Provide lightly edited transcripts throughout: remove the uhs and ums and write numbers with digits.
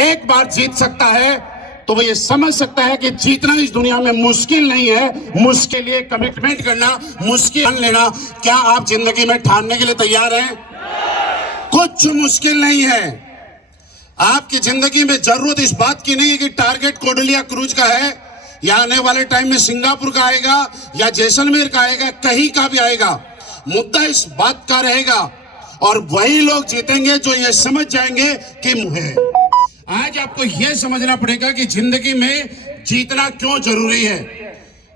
एक बार जीत सकता है तो वो ये समझ सकता है कि जीतना इस दुनिया में मुश्किल नहीं है। मुश्किल ये कमिटमेंट करना, मुश्किल लेना। क्या आप जिंदगी में ठानने के लिए तैयार हैं? कुछ मुश्किल नहीं है। आपकी जिंदगी में जरूरत इस बात की नहीं है कि टारगेट कोडलिया क्रूज का है या आने वाले टाइम में सिंगापुर का आएगा या जैसलमेर का आएगा, कहीं का भी आएगा। मुद्दा इस बात का रहेगा और वही लोग जीतेंगे जो ये समझ जाएंगे कि मुझे आज आपको यह समझना पड़ेगा कि जिंदगी में जीतना क्यों जरूरी है।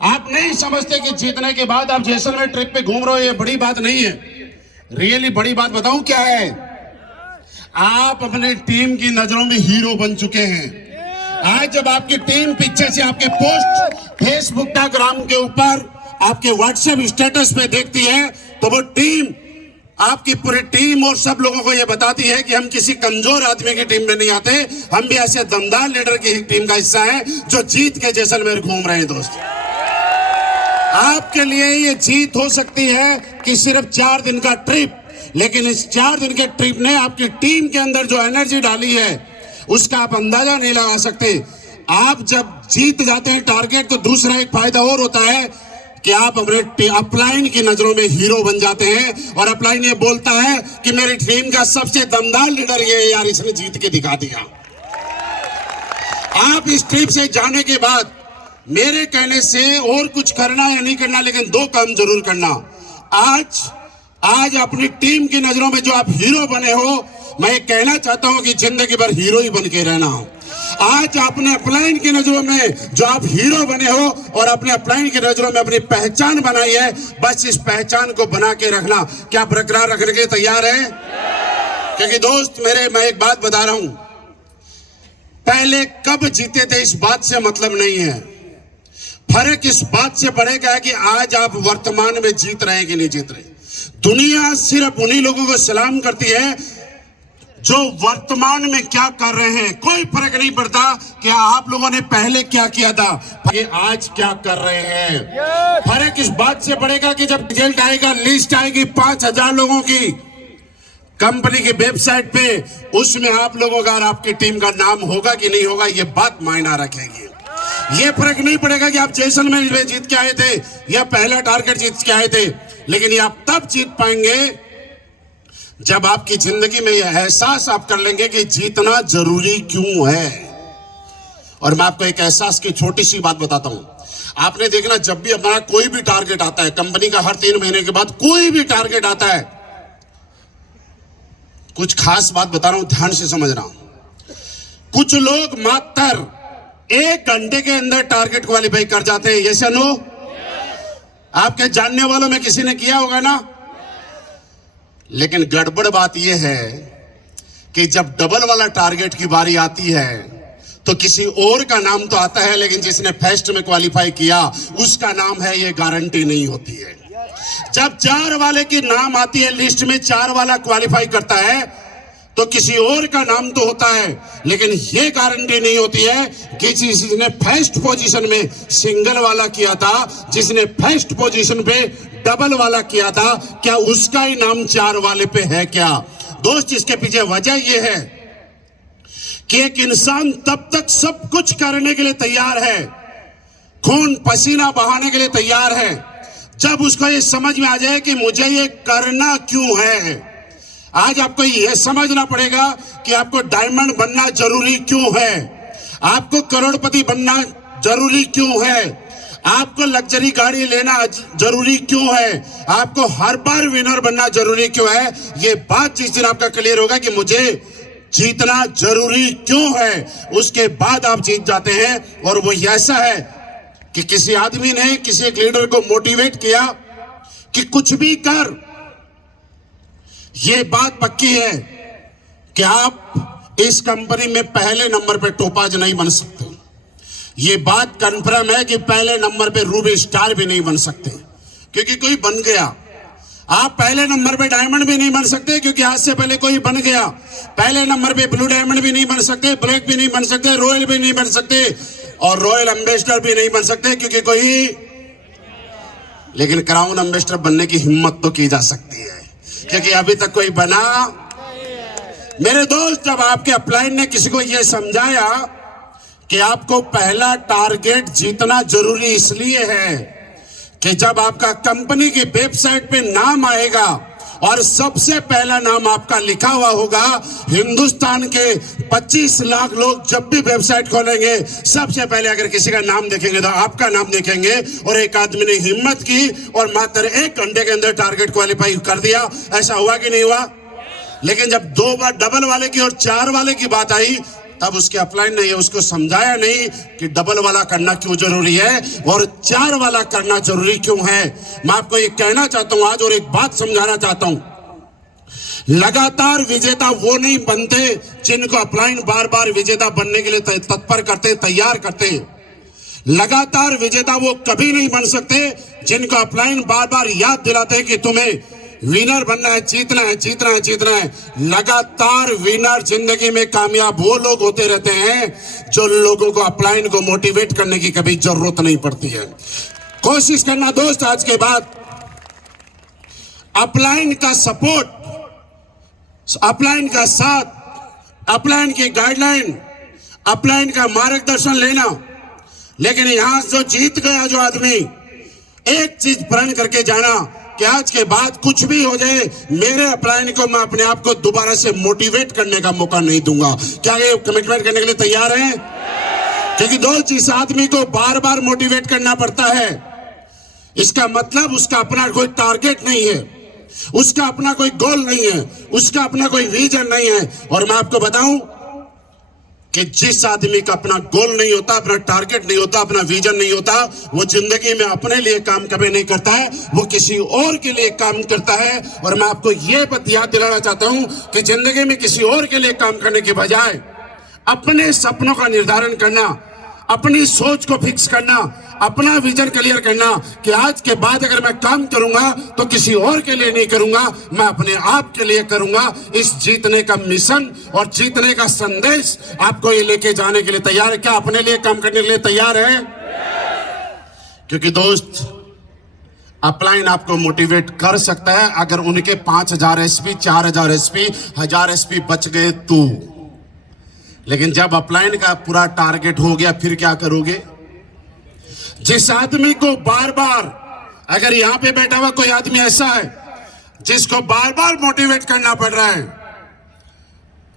आप नहीं समझते कि जीतने के बाद आप जैसलमेर ट्रिप पे घूम रहे हो, ये बड़ी बात नहीं है। रियली बड़ी बात बताऊं क्या है? आप अपने टीम की नजरों में हीरो बन चुके हैं। आज जब आपकी टीम पीछे से आपके पोस्ट फेसबुक इंस्टाग्राम के ऊपर, आपके व्हाट्सएप स्टेटस पे देखती है तो वो टीम, आपकी पूरी टीम और सब लोगों को ये बताती है कि हम किसी कमजोर आदमी की टीम में नहीं आते, हम भी ऐसे दमदार लीडर की टीम का हिस्सा है जो जीत के जैसलमेर घूम रहे हैं। दोस्त, आपके लिए ये जीत हो सकती है कि सिर्फ 4 दिन का ट्रिप, लेकिन इस 4 दिन के ट्रिप ने आपकी टीम के अंदर जो एनर्जी डाली है उसका आप अंदाजा नहीं लगा सकते। आप जब जीत जाते हैं टारगेट तो दूसरा एक फायदा और होता है कि आप अपने अपलाइन की नजरों में हीरो बन जाते हैं और अपलाइन ये बोलता है कि मेरी टीम का सबसे दमदार लीडर ये है यार, इसने जीत के दिखा दिया। आप इस ट्रिप से जाने के बाद मेरे कहने से और कुछ करना या नहीं करना, लेकिन 2 काम जरूर करना। आज अपनी टीम की नजरों में जो आप हीरो बने हो, मैं कहना चाहता हूं कि जिंदगी भर हीरो ही बन के रहना। आज अपने अपलाइन की नजरों में जो आप हीरो बने हो और अपने अपलाइन की नजरों में अपनी पहचान बनाई है, बस इस पहचान को बना के रखना। क्या बरकरार रखने के तैयार है? क्योंकि दोस्त मेरे, मैं एक बात बता रहा हूं, पहले कब जीते थे इस बात से मतलब नहीं है। फर्क इस बात से पड़ेगा कि आज आप वर्तमान में जीत रहे हैं कि नहीं जीत रहे। दुनिया सिर्फ उन्हीं लोगों को सलाम करती है जो वर्तमान में क्या कर रहे हैं। कोई फर्क नहीं पड़ता कि आप लोगों ने पहले क्या किया था, ये आज क्या कर रहे हैं। फर्क इस बात से पड़ेगा कि जब रिजल्ट आएगा, लिस्ट आएगी 5000 लोगों की कंपनी की वेबसाइट पे, उसमें आप लोगों का और आपकी टीम का नाम होगा कि नहीं होगा, ये बात मायना रखेगी। ये फर्क नहीं पड़ेगा कि आप जैसलमेर में जीत के आए थे या पहला टारगेट जीत के आए थे, लेकिन ये आप तब जीत पाएंगे जब आपकी जिंदगी में यह एहसास आप कर लेंगे कि जीतना जरूरी क्यों है। और मैं आपको एक एहसास की छोटी सी बात बताता हूं। आपने देखना, जब भी हमारा कोई भी टारगेट आता है, कंपनी का हर 3 महीने के बाद कोई भी टारगेट आता है, कुछ खास बात बता रहा हूं, ध्यान से समझना। कुछ लोग मात्र 1 घंटे के अंदर टारगेट क्वालिफाई कर जाते हैं। यस या नो? आपके जानने वालों में किसी ने किया होगा ना? लेकिन गड़बड़ बात यह है कि जब डबल वाला टारगेट की बारी आती है तो किसी और का नाम तो आता है, लेकिन जिसने फर्स्ट में क्वालिफाई किया उसका नाम है, ये गारंटी नहीं होती है। जब 4 वाले की नाम आती है लिस्ट में, 4 वाला क्वालिफाई करता है तो किसी और का नाम तो होता है, लेकिन ये गारंटी नहीं होती है कि जिसने फर्स्ट पोजीशन में सिंगल वाला किया था, जिसने फर्स्ट पोजीशन पे डबल वाला किया था, क्या उसका ही नाम 4 वाले पे है क्या? दोस्त, इसके पीछे वजह यह है कि एक इंसान तब तक सब कुछ करने के लिए तैयार है, खून पसीना बहाने के लिए तैयार है, जब उसको ये समझ में आ जाए कि मुझे ये करना क्यों है। आज आपको यह समझना पड़ेगा कि आपको डायमंड बनना जरूरी क्यों है, आपको करोड़पति बनना जरूरी क्यों है, आपको लग्जरी गाड़ी लेना जरूरी क्यों है, आपको हर बार विनर बनना जरूरी क्यों है। ये बात जिस दिन आपका क्लियर होगा कि मुझे जीतना जरूरी क्यों है, उसके बाद आप जीत जाते हैं। और वो ऐसा है कि किसी आदमी ने किसी एक लीडर को मोटिवेट किया कि कुछ भी कर, ये बात पक्की है कि आप इस कंपनी में पहले नंबर पे टोपाज नहीं बन सकते। ये बात कंफर्म है कि पहले नंबर पे रूबी स्टार भी नहीं बन सकते, क्योंकि कोई बन गया। आप पहले नंबर पे डायमंड भी नहीं बन सकते, क्योंकि आज से पहले कोई बन गया। पहले नंबर पे ब्लू डायमंड भी नहीं बन सकते, ब्लैक भी नहीं बन सकते, रॉयल भी नहीं बन सकते और रॉयल एम्बेसडर भी नहीं बन सकते, क्योंकि कोई, लेकिन क्राउन एम्बेसडर बनने की हिम्मत तो की जा सकती है, क्योंकि अभी तक कोई बना। मेरे दोस्त, जब आपके अपलाइन ने किसी को यह समझाया कि आपको पहला टारगेट जीतना जरूरी इसलिए है कि जब आपका कंपनी की वेबसाइट पे नाम आएगा और सबसे पहला नाम आपका लिखा हुआ होगा, हिंदुस्तान के 25 लाख लोग जब भी वेबसाइट खोलेंगे सबसे पहले अगर किसी का नाम देखेंगे तो आपका नाम देखेंगे। और एक आदमी ने हिम्मत की और मात्र 1 घंटे के अंदर टारगेट क्वालिफाई कर दिया। ऐसा हुआ कि नहीं हुआ? लेकिन जब 2 बार डबल वाले की और 4 वाले की बात आई, तब उसके अपलाइन ने उसको समझाया नहीं कि डबल वाला करना क्यों जरूरी है और 4 वाला करना जरूरी क्यों है। मैं आपको ये कहना चाहता हूं आज और एक बात समझाना चाहता हूं, लगातार विजेता वो नहीं बनते जिनको अपलाइन बार बार विजेता बनने के लिए तत्पर करते, तैयार करते। लगातार विजेता वो कभी नहीं बन सकते जिनको अपलाइन बार बार याद दिलाते हैं कि तुम्हें विनर बनना है, जीतना है, जीतना है, जीतना है। लगातार विनर जिंदगी में कामयाब वो लोग होते रहते हैं जो लोगों को अपलाइन को मोटिवेट करने की कभी जरूरत नहीं पड़ती है। कोशिश करना दोस्त, आज के बाद अपलाइन का सपोर्ट, अपलाइन का साथ, अपलाइन की गाइडलाइन, अपलाइन का मार्गदर्शन लेना। लेकिन यहां जो जीत गया जो आदमी, एक चीज प्रण करके जाना कि आज के बाद कुछ भी हो जाए, मेरे अपलाइन को मैं अपने आप को दोबारा से मोटिवेट करने का मौका नहीं दूंगा। क्या ये कमिटमेंट करने के लिए तैयार हैं? क्योंकि दोस्त, जिस आदमी को बार बार मोटिवेट करना पड़ता है, इसका मतलब उसका अपना कोई टारगेट नहीं है, उसका अपना कोई गोल नहीं है, उसका अपना कोई विजन नहीं है। और मैं आपको बताऊं कि जिस आदमी का अपना गोल नहीं होता, अपना टारगेट नहीं होता, अपना विजन नहीं होता, वो जिंदगी में अपने लिए काम कभी नहीं करता है, वो किसी और के लिए काम करता है। और मैं आपको ये बात याद दिलाना चाहता हूं कि जिंदगी में किसी और के लिए काम करने के बजाय अपने सपनों का निर्धारण करना, अपनी सोच को फिक्स करना, अपना विजन क्लियर करना कि आज के बाद अगर मैं काम करूंगा तो किसी और के लिए नहीं करूंगा, मैं अपने आप के लिए करूंगा। इस जीतने का मिशन और जीतने का संदेश आपको ये लेके जाने के लिए तैयार है? क्या अपने लिए काम करने के लिए तैयार है? क्योंकि दोस्त, अपलाइन आपको मोटिवेट कर सकता है अगर उनके 5000 एसपी, 4000 एसपी, 1000 एसपी बच गए तो। लेकिन जब अपलाइन का पूरा टारगेट हो गया, फिर क्या करोगे? जिस आदमी को बार बार, अगर यहां पे बैठा हुआ कोई आदमी ऐसा है जिसको बार बार मोटिवेट करना पड़ रहा है,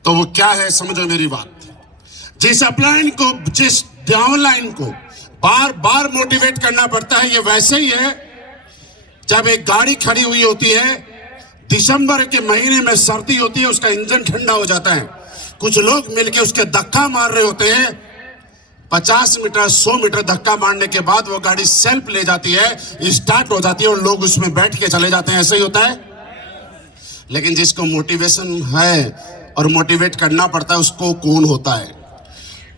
तो वो क्या है? समझो मेरी बात। जिस अपलाइन को, जिस डाउनलाइन को बार बार मोटिवेट करना पड़ता है, ये वैसे ही है जब एक गाड़ी खड़ी हुई होती है, दिसंबर के महीने में सर्दी होती है, उसका इंजन ठंडा हो जाता है, कुछ लोग मिलके उसके धक्का मार रहे होते हैं, 50 मीटर 100 मीटर धक्का मारने के बाद वो गाड़ी सेल्फ ले जाती है, स्टार्ट हो जाती है और लोग उसमें बैठ के चले जाते हैं। ऐसे ही होता है। लेकिन जिसको मोटिवेशन है और मोटिवेट करना पड़ता है, उसको कौन होता है?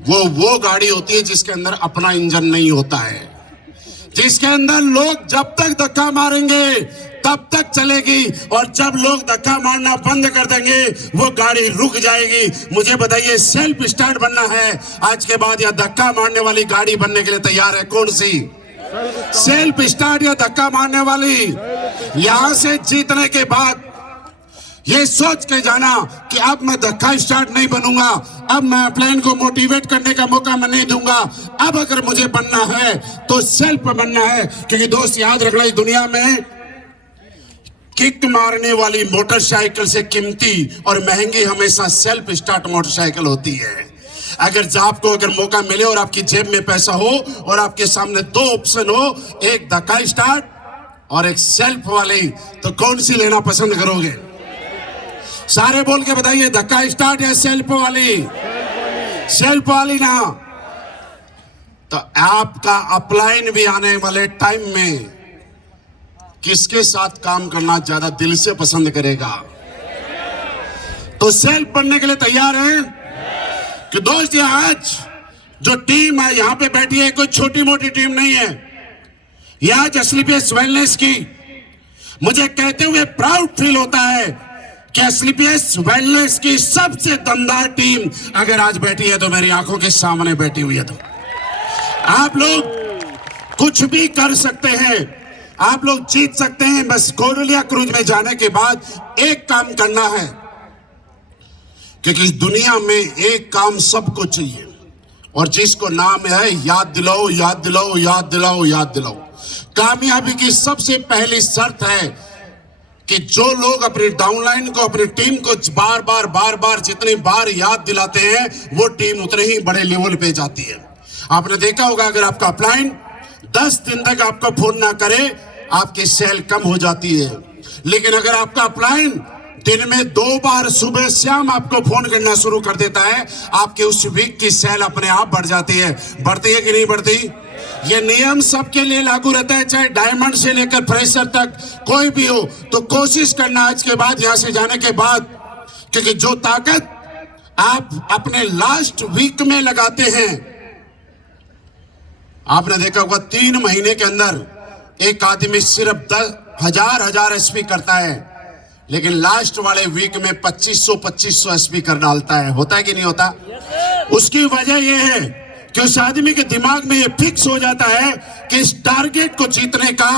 वो गाड़ी होती है जिसके अंदर अपना इंजन नहीं होता है, जिसके अंदर लोग जब तक धक्का मारेंगे तब तक चलेगी और जब लोग धक्का मारना बंद कर देंगे वो गाड़ी रुक जाएगी। मुझे बताइए, सेल्फ स्टार्ट बनना है आज के बाद या धक्का मारने वाली गाड़ी बनने के लिए तैयार है? कौन सी? सेल्फ स्टार्ट या धक्का मारने वाली? यहां से जीतने के बाद ये सोच के जाना कि अब मैं धक्का स्टार्ट नहीं बनूंगा, अब मैं अपलाइन को मोटिवेट करने का मौका मैं नहीं दूंगा, अब अगर मुझे बनना है तो सेल्फ बनना है। क्योंकि दोस्त, याद रखना, इस दुनिया में किक मारने वाली मोटरसाइकिल से कीमती और महंगी हमेशा सेल्फ स्टार्ट मोटरसाइकिल होती है। अगर आपको अगर मौका मिले और आपकी जेब में पैसा हो और आपके सामने 2 ऑप्शन हो, एक धक्का स्टार्ट और एक सेल्फ वाली, तो कौन सी लेना पसंद करोगे? सारे बोल के बताइए, धक्का स्टार्ट या सेल्फ वाली? सेल्फ वाली ना। तो आपका अपलाइन भी आने वाले टाइम में किसके साथ काम करना ज्यादा दिल से पसंद करेगा? तो सेल्फ बनने के लिए तैयार हैं? कि दोस्त, ये आज जो टीम है यहां पे बैठी है, कोई छोटी मोटी टीम नहीं है। ये आज एसलीपीएस वेलनेस की, मुझे कहते हुए प्राउड फील होता है कि एसलीपीएस वेलनेस की सबसे दमदार टीम अगर आज बैठी है तो मेरी आंखों के सामने बैठी हुई है। तो आप लोग कुछ भी कर सकते हैं, आप लोग जीत सकते हैं। बस कोरोलिया क्रूज में जाने के बाद एक काम करना है क्योंकि इस दुनिया में एक काम सबको चाहिए, और जिसको नाम है याद दिलाओ, याद दिलाओ, याद दिलाओ, याद दिलाओ। कामयाबी की सबसे पहली शर्त है कि जो लोग अपनी डाउनलाइन को, अपनी टीम को बार बार जितनी बार याद दिलाते हैं, वो टीम उतने ही बड़े लेवल पे जाती है। आपने देखा होगा, अगर आपका अपलाइन 10 दिन तक आपका फोन ना करे, आपकी सेल कम हो जाती है। लेकिन अगर आपका अपलाइन दिन में 2 बार सुबह शाम आपको फोन करना शुरू कर देता है, आपके उस वीक की सेल अपने आप बढ़ जाती है। बढ़ती है कि नहीं बढ़ती? ये नियम सबके लिए लागू रहता है, चाहे डायमंड से लेकर फ्रेशर तक कोई भी हो। तो कोशिश करना आज के बाद, यहां से जाने के बाद, क्योंकि जो ताकत आप अपने लास्ट वीक में लगाते हैं, आपने देखा होगा 3 महीने के अंदर एक आदमी सिर्फ 10,000 एसपी करता है, लेकिन लास्ट वाले वीक में 2500 एसपी कर डालता है। होता है कि नहीं होता? उसकी वजह यह है कि उस आदमी के दिमाग में ये फिक्स हो जाता है कि इस टारगेट को जीतने का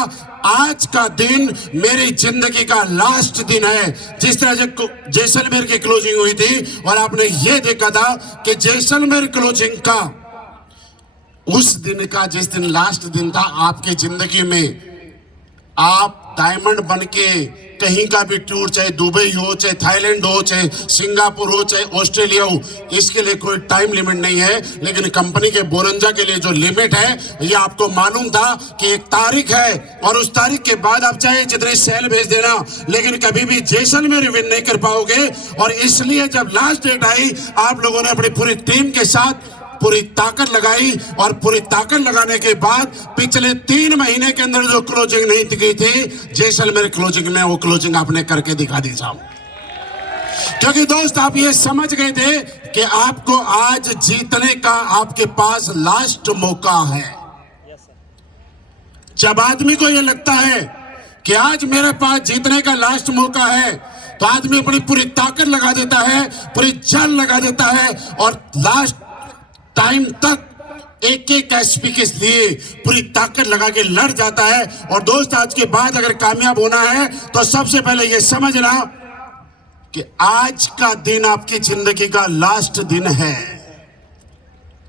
आज का दिन मेरी जिंदगी का लास्ट दिन है। जिस तरह से जैसलमेर की क्लोजिंग हुई थी, और आपने ये देखा था कि जैसलमेर क्लोजिंग का उस दिन का, जिस दिन लास्ट दिन था आपकी जिंदगी में, आप डायमंड बनके कहीं का भी टूर, चाहे दुबई हो, चाहे थाईलैंड हो, चाहे सिंगापुर हो, चाहे ऑस्ट्रेलिया हो, इसके लिए कोई टाइम लिमिट नहीं है। लेकिन कंपनी के बोरंजा के लिए जो लिमिट है, ये आपको मालूम था कि एक तारीख है, और उस तारीख के बाद आप चाहे जितने सेल भेज देना, लेकिन कभी भी जैसलमेर विन नहीं कर पाओगे। और इसलिए जब लास्ट डेट आई, आप लोगों ने अपनी पूरी टीम के साथ पूरी ताकत लगाई, और पूरी ताकत लगाने के बाद पिछले 3 महीने के अंदर जो क्लोजिंग नहीं दिखी थी, जैसलमेर क्लोजिंग में वो क्लोजिंग आपने करके दिखा दी साहब। क्योंकि दोस्त, आप ये समझ गए थे कि आपको आज जीतने का आपके पास लास्ट मौका है। जब आदमी को ये लगता है कि आज मेरे पास जीतने का लास्ट मौका है, तो आदमी अपनी पूरी ताकत लगा देता है, पूरी जान लगा देता है, और लास्ट टाइम तक एक एसपी के लिए पूरी ताकत लगा के लड़ जाता है। और दोस्त, आज के बाद अगर कामयाब होना है, तो सबसे पहले ये समझना कि आज का दिन आपकी जिंदगी का लास्ट दिन है।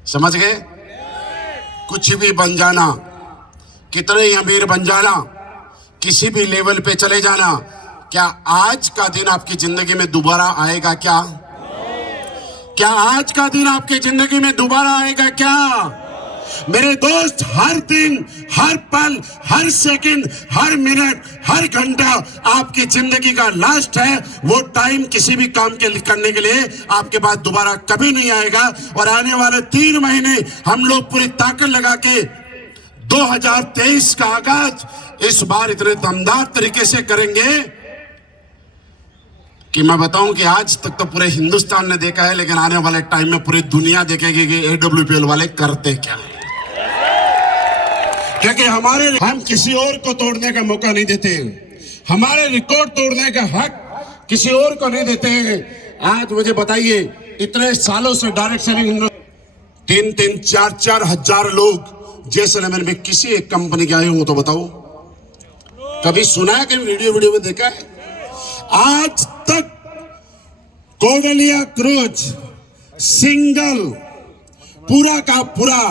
समझ गए? कुछ भी बन जाना, कितने ही अमीर बन जाना, किसी भी लेवल पे चले जाना, क्या आज का दिन आपकी जिंदगी में दोबारा आएगा? क्या आज का दिन आपकी जिंदगी में दोबारा आएगा? क्या मेरे दोस्त, हर दिन, हर पल, हर सेकंड, हर मिनट, हर घंटा आपकी जिंदगी का लास्ट है। वो टाइम किसी भी काम के करने के लिए आपके पास दोबारा कभी नहीं आएगा। और आने वाले 3 महीने हम लोग पूरी ताकत लगा के 2023 का आगाज इस बार इतने दमदार तरीके से करेंगे कि मैं बताऊं कि आज तक तो पूरे हिंदुस्तान ने देखा है, लेकिन आने वाले टाइम में पूरी दुनिया देखेगी कि AWPL वाले करते क्या है। क्योंकि हम किसी और को तोड़ने का मौका नहीं देते, हमारे रिकॉर्ड तोड़ने का हक किसी और को नहीं देते हैं। आज मुझे बताइए, इतने सालों से डायरेक्ट सेलिंग 3-3, 4-4 हजार लोग जैसलमेर में किसी एक कंपनी के आए हो तो बताओ, कभी सुना है? कभी वीडियो में देखा है? आज तक कोडालिया क्रूज सिंगल पूरा का पूरा,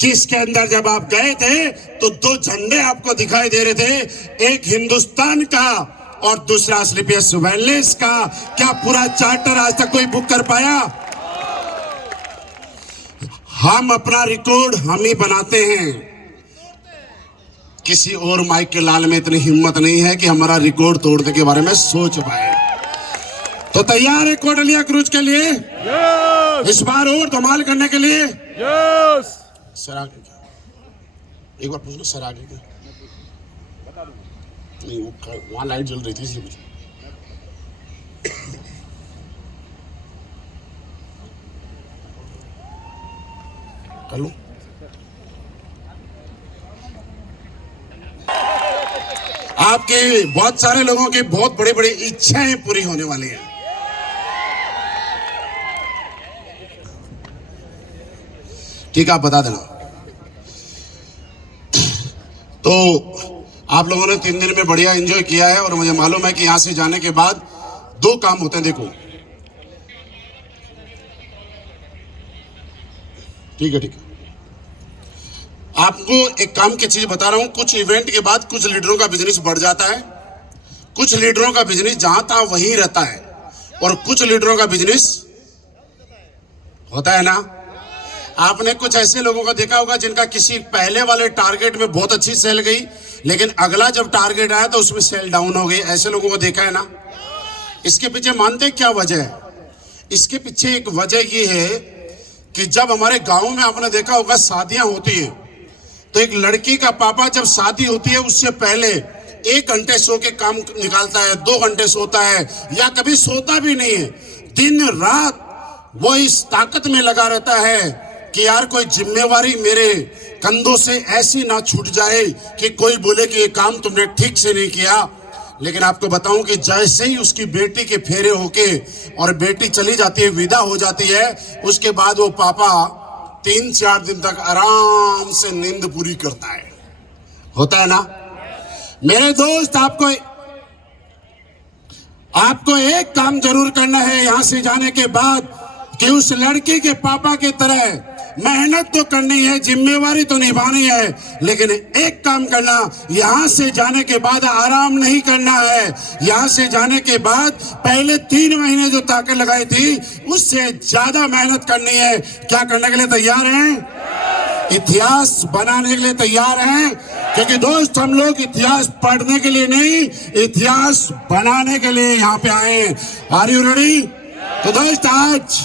जिसके अंदर जब आप गए थे तो 2 झंडे आपको दिखाई दे रहे थे, एक हिंदुस्तान का और दूसरा स्लीपियस वेलनेस का। क्या पूरा चार्टर आज तक कोई बुक कर पाया? हम अपना रिकॉर्ड हम ही बनाते हैं। किसी और माइक के लाल में इतनी हिम्मत नहीं है कि हमारा रिकॉर्ड तोड़ने के बारे में सोच पाए। तो तैयार है कोडालिया क्रूज के लिए? yes! इस बार और धमाल करने के लिए? yes! सर आगे क्या? एक बार पूछना, सर आगे क्या? नहीं, वहां लाइट जल रही थी इसलिए पूछा। कर लूं? आपके बहुत सारे लोगों की बहुत बड़ी बड़ी इच्छाएं पूरी होने वाली हैं। ठीक है, आप बता देना। तो आप लोगों ने 3 दिन में बढ़िया एंजॉय किया है, और मुझे मालूम है कि यहां से जाने के बाद 2 काम होते हैं। देखो, ठीक है, ठीक है। आपको एक काम की चीज बता रहा हूं, कुछ इवेंट के बाद कुछ लीडरों का बिजनेस बढ़ जाता है, कुछ लीडरों का बिजनेस जहां तहां वहीं रहता है, और कुछ लीडरों का बिजनेस होता है ना। आपने कुछ ऐसे लोगों को देखा होगा जिनका किसी पहले वाले टारगेट में बहुत अच्छी सेल गई, लेकिन अगला जब टारगेट आया तो उसमें सेल डाउन हो गई। ऐसे लोगों को देखा है ना। इसके पीछे मानते क्या वजह है? इसके पीछे एक वजह ये है कि जब हमारे गांव में आपने देखा होगा शादियां होती हैं, तो एक लड़की का पापा जब शादी होती है उससे पहले 1 घंटे सो के काम निकालता है, 2 घंटे सोता है, या कभी सोता भी नहीं है। दिन रात वो इस ताकत में लगा रहता है कि यार कोई जिम्मेवारी मेरे कंधों से ऐसी ना छूट जाए कि कोई बोले कि ये काम तुमने ठीक से नहीं किया। लेकिन आपको बताऊं कि जैसे ही उसकी बेटी के फेरे होके और बेटी चली जाती है, विदा हो जाती है, उसके बाद वो पापा 3-4 दिन तक आराम से नींद पूरी करता है। होता है ना। मेरे दोस्त, आपको एक काम जरूर करना है यहां से जाने के बाद, कि उस लड़की के पापा की तरह मेहनत तो करनी है, जिम्मेवारी तो निभानी है, लेकिन एक काम करना, यहां से जाने के बाद आराम नहीं करना है। यहां से जाने के बाद पहले 3 महीने जो ताकत लगाई थी उससे ज्यादा मेहनत करनी है। क्या करने के लिए तैयार हैं? इतिहास बनाने के लिए तैयार हैं? क्योंकि दोस्त, हम लोग इतिहास पढ़ने के लिए नहीं, इतिहास बनाने के लिए यहाँ पे आए हैं। Are you ready? तो दोस्त, आज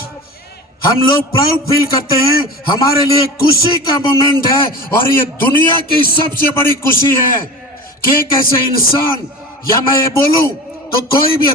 हम लोग प्राउड फील करते हैं, हमारे लिए खुशी का मोमेंट है, और ये दुनिया की सबसे बड़ी खुशी है कि एक ऐसे इंसान, या मैं ये बोलूं तो कोई भी